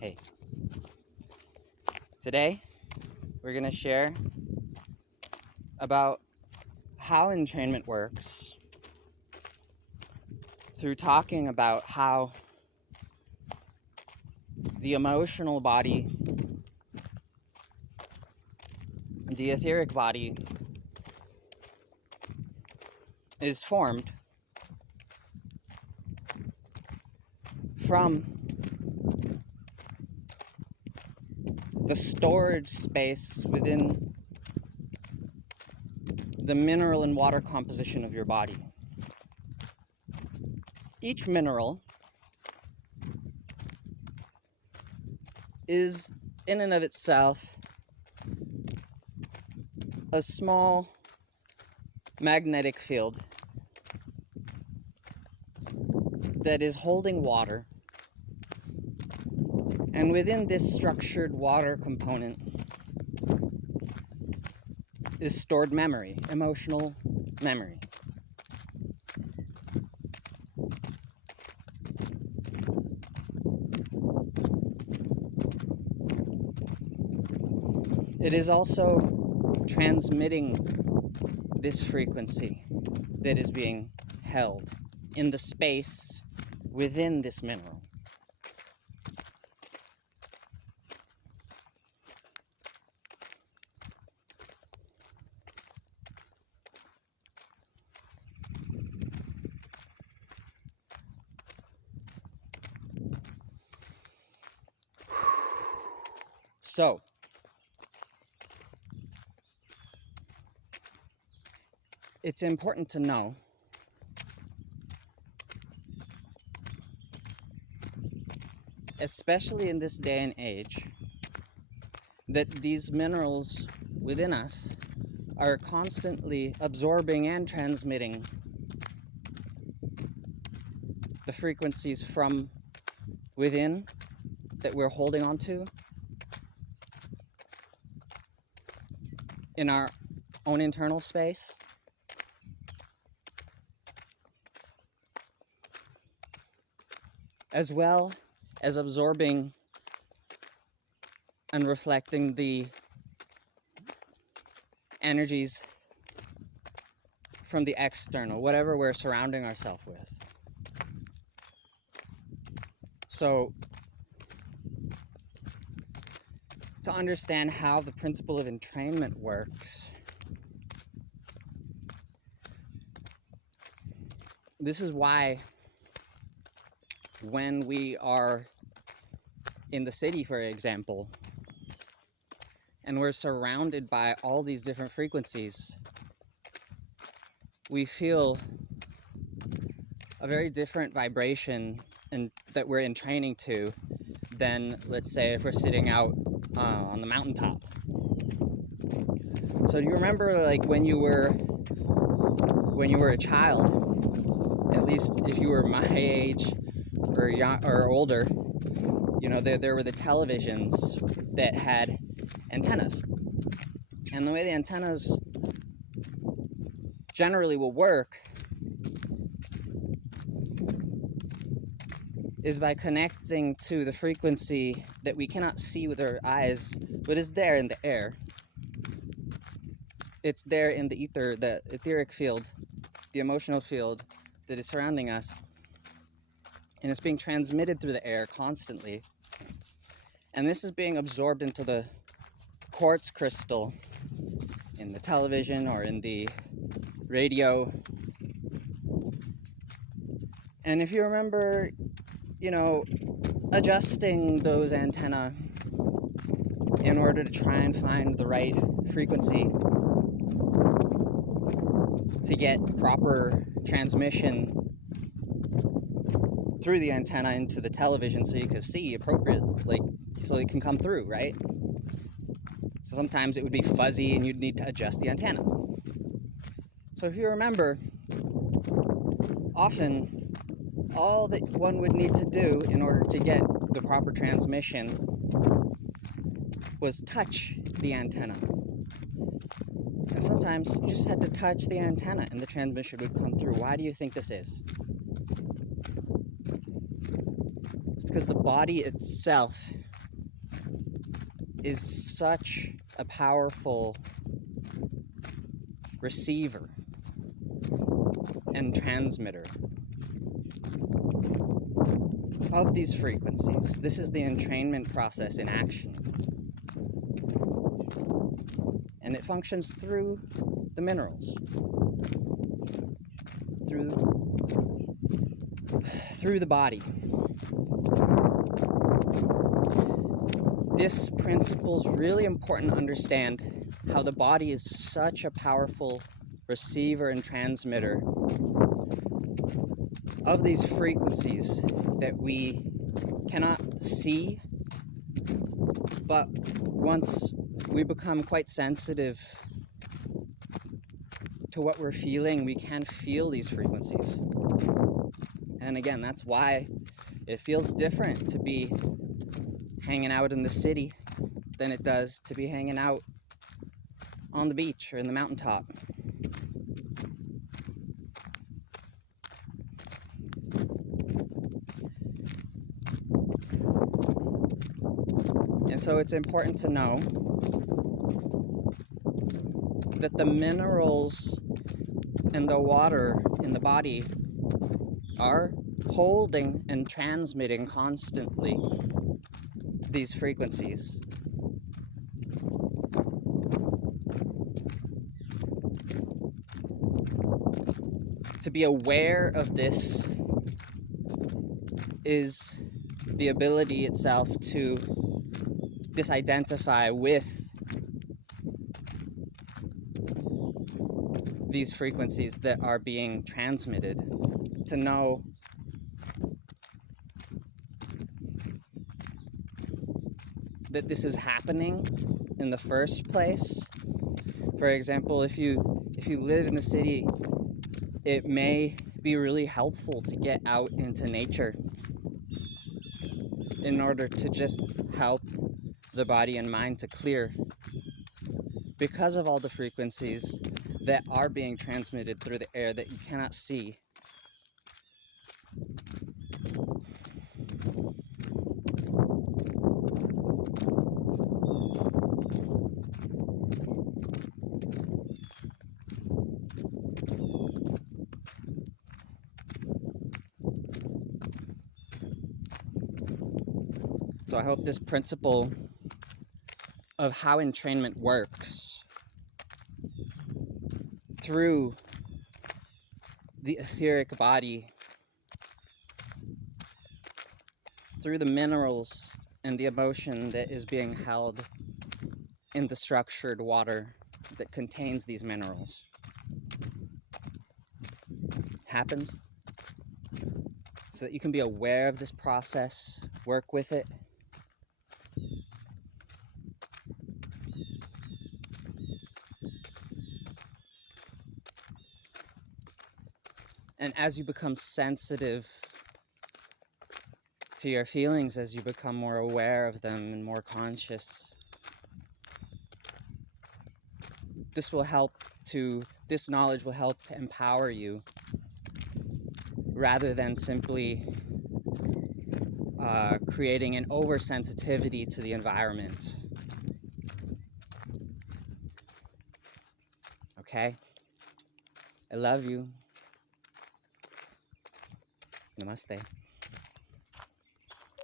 Hey, today we're going to share about how entrainment works through talking about how the emotional body, the etheric body, is formed from the storage space within the mineral and water composition of your body. Each mineral is, in and of itself, a small magnetic field that is holding water, and within this structured water component is stored memory, emotional memory. It is also transmitting this frequency that is being held in the space within this mineral. So, it's important to know especially in this day and age, that these minerals within us are constantly absorbing and transmitting the frequencies from within that we're holding on to in our own internal space, as well as absorbing and reflecting the energies from the external, whatever we're surrounding ourselves with. So, to understand how the principle of entrainment works, this is why when we are in the city, for example, and we're surrounded by all these different frequencies, we feel a very different vibration and that we're in training to than, let's say, if we're sitting out on the mountaintop. So do you remember, like, when you were a child, at least if you were my age or young or older, you know, there were the televisions that had antennas. And the way the antennas generally will work is by connecting to the frequency that we cannot see with our eyes, but is there in the air. It's there in the ether, the etheric field, the emotional field that is surrounding us. And it's being transmitted through the air constantly. And this is being absorbed into the quartz crystal in the television or in the radio. And if you remember, you know, adjusting those antennae in order to try and find the right frequency to get proper transmission through the antenna into the television so you can see appropriate, like, so it can come through, right? So sometimes it would be fuzzy and you'd need to adjust the antenna. So if you remember, often all that one would need to do in order to get the proper transmission was touch the antenna. And sometimes you just had to touch the antenna and the transmission would come through. Why do you think this is? because the body itself is such a powerful receiver and transmitter of these frequencies. This is the entrainment process in action. And it functions through the minerals, through the body. This principle is really important to understand, how the body is such a powerful receiver and transmitter of these frequencies that we cannot see, but once we become quite sensitive to what we're feeling, we can feel these frequencies. And again, that's why it feels different to be hanging out in the city than it does to be hanging out on the beach or in the mountaintop. And so it's important to know that the minerals and the water in the body are holding and transmitting constantly these frequencies. To be aware of this is the ability itself to disidentify with these frequencies that are being transmitted, to know that this is happening in the first place. For example, if you live in the city, it may be really helpful to get out into nature in order to just help the body and mind to clear, because of all the frequencies that are being transmitted through the air that you cannot see. So I hope this principle of how entrainment works through the etheric body, through the minerals and the emotion that is being held in the structured water that contains these minerals, happens, so that you can be aware of this process, work with it, and as you become sensitive to your feelings, as you become more aware of them and more conscious, this knowledge will help to empower you, rather than simply creating an oversensitivity to the environment. Okay? I love you. Namaste.